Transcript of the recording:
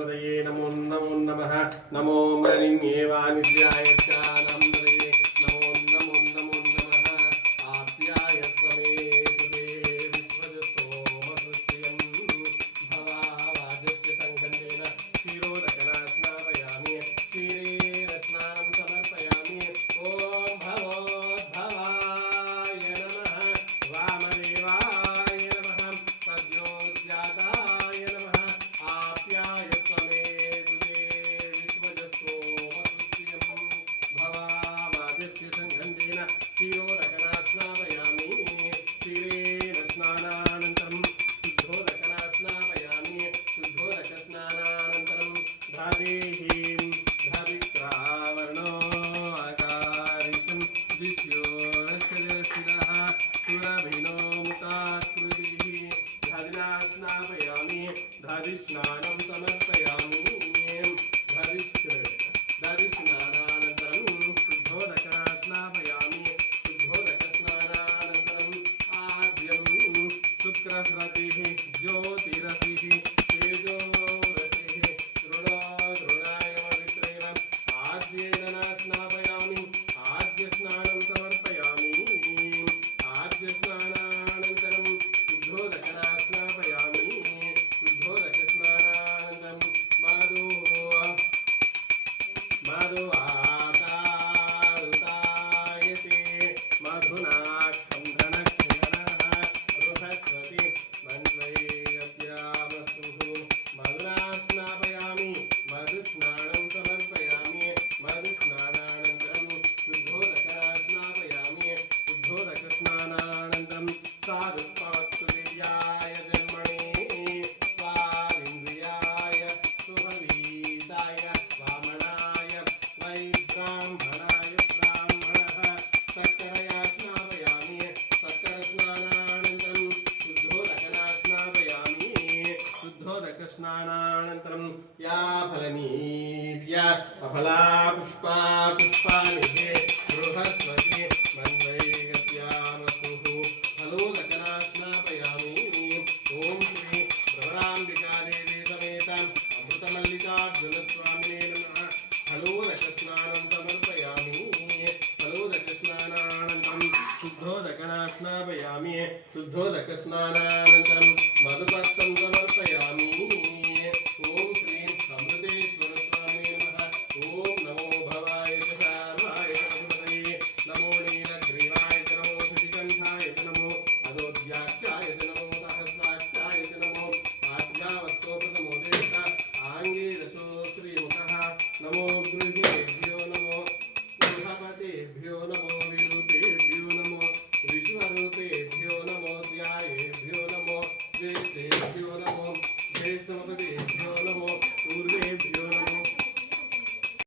तन्मदये नमो नमो नमः नमो मृण्ये वाणिज्याय नमो नमो नमो नमः आप्याय समे सुदे विश्वजसोमसृत्यं भवावाजस्य संगन्धेन क्षीरोदकना स्नापयामि क्षीरेण स्नानं समर्पयामि ॐ भवोद्भवाय नमः वामदेवाय नमः पद्योज्जाताय नमः आप्याय समे सुदे विश्वजसोमसृत्यं भवावाजस्य संगन्धेन क्षीरोदकना स्नापयामि क्षीरेण स्नानानन्तरं शुद्धोदकना स्नापयामि शुद्धोदकस्नानानन्तरं धादेहीं धावित्रावर्णो आकारितं दिश्योश्चिरः सुरभिनो मुताकृतिः धादिना स्नापयामि धादिस्नानं समर्पयामि धादिस्नानानन्तरं शुद्धोदकना स्नापयामि शुद्धोदकस्नानानन्तरम् आद्यं शुक्रस्रतिः ज्योतिरसिः तेजोरसिः दृढायमवित्रेण आद्येन स्नापयामि आद्यस्नानं समर्पयामि आद्यस्नानानन्तरं शुद्धोदकना स्नापयामि शुद्धोदकस्नानानन्तरं माधो आतारुतायते मधुना खण्डनक्षणः बृहस्पति मन्वयेऽप्यामस्तुः मधुना स्नापयामि मधुस्नानं समर्पयामि मधुस्नानानन्तरं शुद्धोदकना स्नापयामि शुद्धोदकस्नानानन्तरं साधुत्वात्तुल्याय जन्मणे स्वादिन्द्रियाय सुभवीताय वामनाय वैब्राह्मणाय ब्राह्मणः सक्करया स्नापयामि सक्करस्नानानन्तरं शुद्धोदकना स्नापयामि शुद्धोदकस्नानानन्तरं या फलनीर्या अफला पुष्पा पुष्पानिधे बृहस्पति मन्वयेऽप्यामस्तुः फलोदकना स्नापयामि ॐ श्री भ्रमराम्बिकादेवी समेतां अमृतमल्लिकार्जुनस्वामिने नमः फलोदकस्नानं समर्पयामि फलोदकस्नानानन्तरं शुद्धोदकना स्नापयामि शुद्धोदकस्नानानन्तरं मधुपर्कं समर्पयामि ॐ श्रीं अमृतेश्वरस्वामिने नमः ॐ नमो भवाय च शार्वाय च धन्वन्तये नमो नीलग्रीवाय च नमो श्रीकण्ठाय च नमो अदोद्याख्याय च नमो सहस्राख्याय च नमो आज्ञावस्तोप्रथमो देवता आङ्गीरसो श्रीमुखः नमो गृहेभ्यो नमो गृहपतेभ्यो नमो विरूपेभ्यो नमो विश्वरूपेभ्यो नमो ध्यायेभ्यो नमो ज्येष्ठेभ्यो नमो ज्येष्ठपतेभ्यो